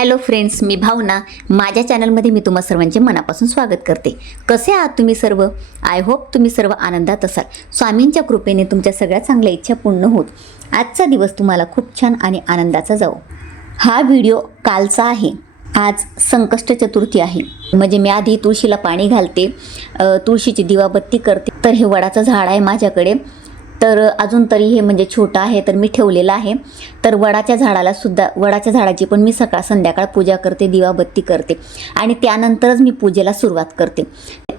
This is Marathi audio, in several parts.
हॅलो फ्रेंड्स मी भावना. माझ्या चॅनलमध्ये मी तुम्हा सर्वांचे मनापासून स्वागत करते. कसे आहात तुम्ही सर्व? आय होप तुम्ही सर्व आनंदात असाल. स्वामींच्या कृपेने तुमच्या सगळ्या चांगल्या इच्छा पूर्ण होत. आजचा दिवस तुम्हाला खूप छान आणि आनंदाचा जाओ हा व्हिडिओ कालचा आहे. आज संकष्ट चतुर्थी आहे. म्हणजे मी आधी तुळशीला पाणी घालते तुळशीची दिवाबत्ती करते. तर हे वडाचं झाड आहे माझ्याकडे. तर अजून तरी हे म्हणजे छोटं आहे तर मी ठेवलेलं आहे. तर वडाच्या झाडाला सुद्धा वडाच्या झाडाची पण मी सकाळ संध्याकाळ पूजा करते दिवाबत्ती करते. आणि त्यानंतरच मी पूजेला सुरुवात करते.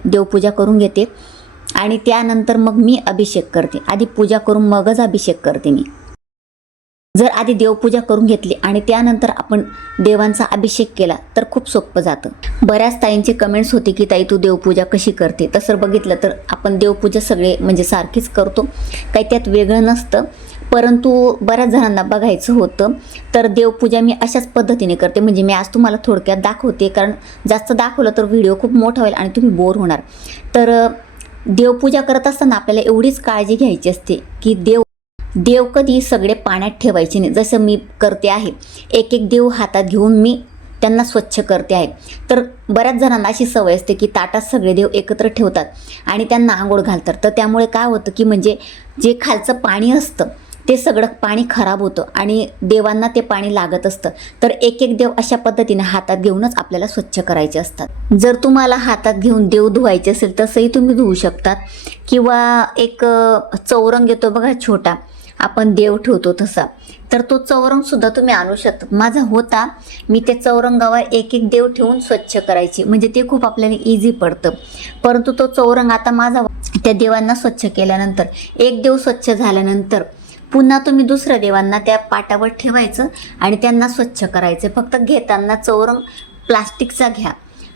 देवपूजा करून घेते. आणि त्यानंतर मग मी अभिषेक करते. आधी पूजा करून मगच अभिषेक करते मी. जर आधी देवपूजा करून घेतली आणि त्यानंतर आपण देवांचा अभिषेक केला तर खूप सोपं जातं. बऱ्याच ताईंचे कमेंट्स होते की ताई तू देवपूजा कशी करते? तसं बघितलं तर आपण देवपूजा सगळे म्हणजे सारखीच करतो. काही त्यात वेगळं नसतं. परंतु बऱ्याच जणांना बघायचं होतं तर देवपूजा मी अशाच पद्धतीने करते. म्हणजे मी आज तुम्हाला थोडक्यात दाखवते कारण जास्त दाखवलं तर व्हिडिओ खूप मोठा होईल आणि तुम्ही बोर होणार. तर देवपूजा करत असताना आपल्याला एवढीच काळजी घ्यायची असते की देव देव कधी सगळे पाण्यात ठेवायचे नाही. जसं मी करते आहे. एक एक देव हातात घेऊन मी त्यांना स्वच्छ करते आहे. तर बऱ्याच जणांना अशी सवय असते की ताटात सगळे देव एकत्र ठेवतात आणि त्यांना आंघोळ घालतात. तर त्यामुळे काय होतं की म्हणजे जे खालचं पाणी असतं ते सगळं पाणी खराब होतं आणि देवांना ते पाणी लागत असतं. तर एक एक देव अशा पद्धतीने हातात घेऊनच आपल्याला स्वच्छ करायचे असतात. जर तुम्हाला हातात घेऊन देव धुवायचे असेल तसंही तुम्ही धुवू शकतात. किंवा एक चौरंग येतो बघा छोटा. आपण देव ठेवतो तसा. तर तो चौरंग सुद्धा तुम्ही आणू शकता. माझा होता. मी त्या चौरंगावर एक एक देव ठेवून स्वच्छ करायची. म्हणजे ते खूप आपल्याला इझी पडतं. परंतु तो चौरंग आता माझा त्या देवांना स्वच्छ केल्यानंतर एक देव स्वच्छ झाल्यानंतर पुन्हा तुम्ही दुसऱ्या देवांना त्या पाटावर ठेवायचं आणि त्यांना स्वच्छ करायचं. फक्त घेताना चौरंग प्लास्टिकचा घ्या.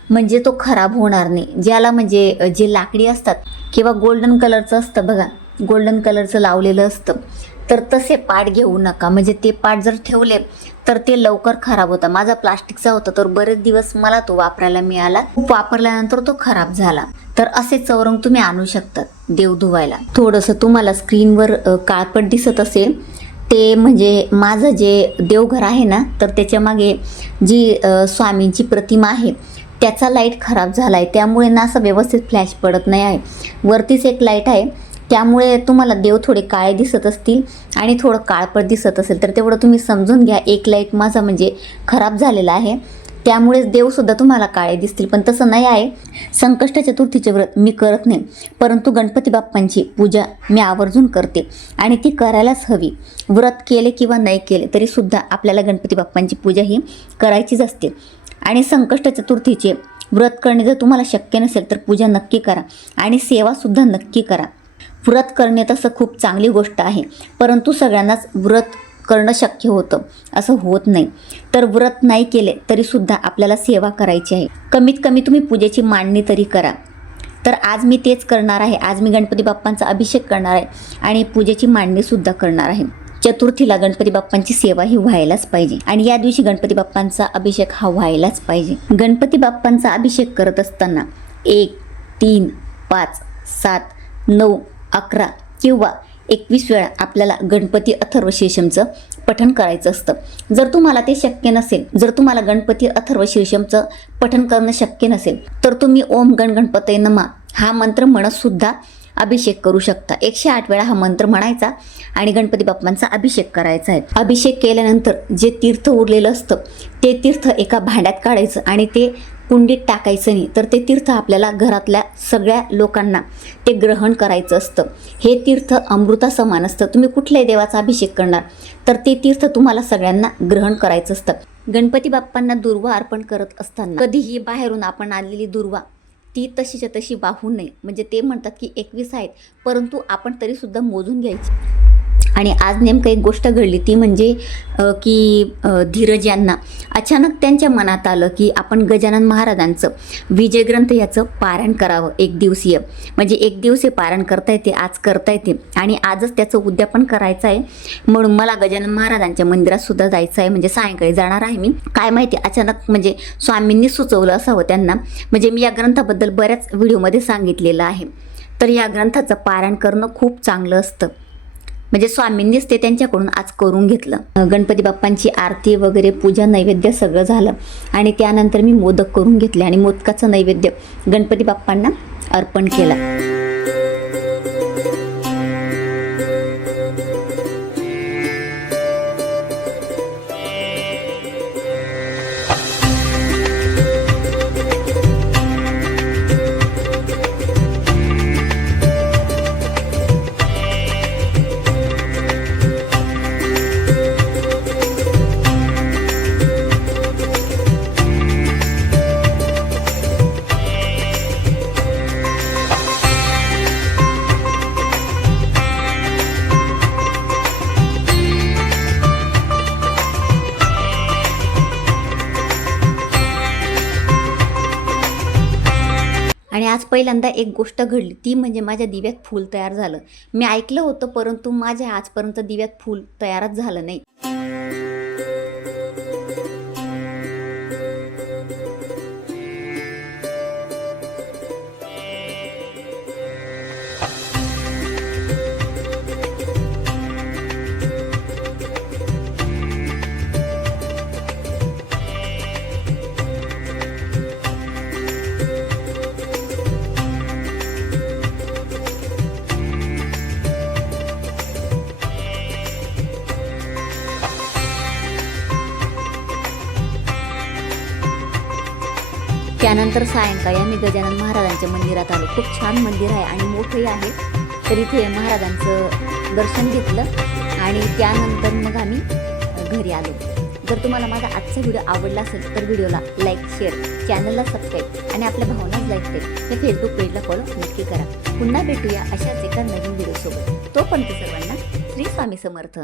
म्हणजे तो खराब होणार नाही. ज्याला म्हणजे जे लाकडी असतात किंवा गोल्डन कलरचं असतं बघा. गोल्डन कलरचं लावलेलं असतं. तर तसे पाट घेऊ नका. म्हणजे ते पाट जर ठेवले तर ते लवकर खराब होता. माझा प्लास्टिकचा होता तर बरेच दिवस मला तो वापरायला मिळाला. खूप वापरल्यानंतर तो खराब झाला. तर असे चौरंग तुम्ही आणू शकतात देव धुवायला. थोडंसं तुम्हाला स्क्रीनवर काळपट दिसत असेल ते म्हणजे माझं जे देवघर आहे ना तर त्याच्यामागे जी स्वामींची प्रतिमा आहे त्याचा लाइट खराब झाला आहे त्यामुळे ना असं व्यवस्थित फ्लॅश पडत नाही आहे. वरतीच एक लाइट आहे. त्यामुळे तुम्हाला देव थोडे काळे दिसत असतील आणि थोडं काळपट दिसत असेल तर तेवढं तुम्ही समजून घ्या. एक लाइट माझा म्हणजे खराब झालेला आहे. त्यामुळेच देवसुद्धा तुम्हाला काळे दिसतील. पण तसं नाही आहे. संकष्ट चतुर्थीचे व्रत मी करत नाही. परंतु गणपती बाप्पांची पूजा मी आवर्जून करते आणि ती करायलाच हवी. व्रत केले किंवा नाही केले तरीसुद्धा आपल्याला गणपती बाप्पांची पूजा ही करायचीच असते. आणि संकष्ट चतुर्थीचे व्रत करणे जर तुम्हाला शक्य नसेल तर पूजा नक्की करा. आणि सेवासुद्धा नक्की करा. व्रत करणे तसं खूप चांगली गोष्ट आहे. परंतु सगळ्यांनाच व्रत करणं शक्य होतं. असं होत नाही. तर व्रत नाही केले तरीसुद्धा आपल्याला सेवा करायची आहे. कमीत कमी तुम्ही पूजेची मांडणी तरी करा. तर आज मी तेच करणार आहे. आज मी गणपती बाप्पांचा अभिषेक करणार आहे आणि पूजेची मांडणीसुद्धा करणार आहे. चतुर्थीला गणपती बाप्पांची सेवा ही व्हायलाच पाहिजे आणि या दिवशी गणपती बाप्पांचा अभिषेक हा व्हायलाच पाहिजे. गणपती बाप्पांचा अभिषेक करत असताना एक तीन पाच सात नऊ अकरा किंवा एकवीस वेळा आपल्याला गणपती अथर्व शीर्षमचं पठण करायचं असतं. जर तुम्हाला ते शक्य नसेल जर तुम्हाला गणपती अथर्व शीर्षमचं पठण करणं शक्य नसेल तर तुम्ही ओम गण गणपतये नमा हा मंत्र म्हणतसुद्धा अभिषेक करू शकता. एकशे आठ वेळा हा मंत्र म्हणायचा आणि गणपती बाप्पांचा अभिषेक करायचा आहे. अभिषेक केल्यानंतर जे तीर्थ उरलेलं असतं ते तीर्थ एका भांड्यात काढायचं आणि ते कुंडीत टाकायचं नाही. तर ते तीर्थ आपल्याला घरातल्या सगळ्या लोकांना ते ग्रहण करायचं असतं. हे तीर्थ अमृता समान असतं. तुम्ही कुठल्याही देवाचा अभिषेक करणार तर ते तीर्थ तुम्हाला सगळ्यांना ग्रहण करायचं असतं. गणपती बाप्पांना दुर्वा अर्पण करत असताना कधीही बाहेरून आपण आणलेली दुर्वा ती तशीच्या तशी वाहू नये. म्हणजे ते म्हणतात की एकवीस आहेत परंतु आपण तरीसुद्धा मोजून घ्यायची. आणि आज नेमकं एक गोष्ट घडली ती म्हणजे की धीरज यांना अचानक त्यांच्या मनात आलं की आपण गजानन महाराजांचं विजय ग्रंथ याचं पारायण करावं एक दिवसीय. म्हणजे एक दिवसीय पारायण करता येते आज करता येते. आणि आजच त्याचं उद्यापन करायचं आहे. म्हणून मला गजानन महाराजांच्या मंदिरात सुद्धा जायचं आहे. म्हणजे सायंकाळी जाणार आहे मी. काय माहिती अचानक म्हणजे स्वामींनी सुचवलं असावं त्यांना. म्हणजे मी या ग्रंथाबद्दल बऱ्याच व्हिडिओमध्ये सांगितलेलं आहे. तर या ग्रंथाचं पारायण करणं खूप चांगलं असतं. म्हणजे स्वामींनीच ते त्यांच्याकडून आज करून घेतलं. गणपती बाप्पांची आरती वगैरे पूजा नैवेद्य सगळं झालं. आणि त्यानंतर मी मोदक करून घेतले आणि मोदकाचं नैवेद्य गणपती बाप्पांना अर्पण केलं. आज पहिल्यांदा एक गोष्ट घडली. ती म्हणजे माझ्या दिव्यात फूल तयार झालं. मी ऐकलं होतं परंतु माझ्या आजपर्यंत दिव्यात फूल तयारच झालं नाही. त्यानंतर सायंकाळी आम्ही गजानन महाराजांच्या मंदिरात आलो. खूप छान मंदिर आहे आणि मोठंही आहे. तर इथे महाराजांचं दर्शन घेतलं आणि त्यानंतर मग आम्ही घरी आलो. जर तुम्हाला माझा आजचा व्हिडिओ आवडला असेल तर व्हिडिओला लाईक शेअर चॅनलला सबस्क्राईब आणि आपल्या भावनाच लाईक करेल तर फेसबुक पेजला फॉलो नक्की करा. पुन्हा भेटूया अशाच एका नवीन व्हिडिओसोबत तोपर्यंत सर्वांना श्री स्वामी समर्थ.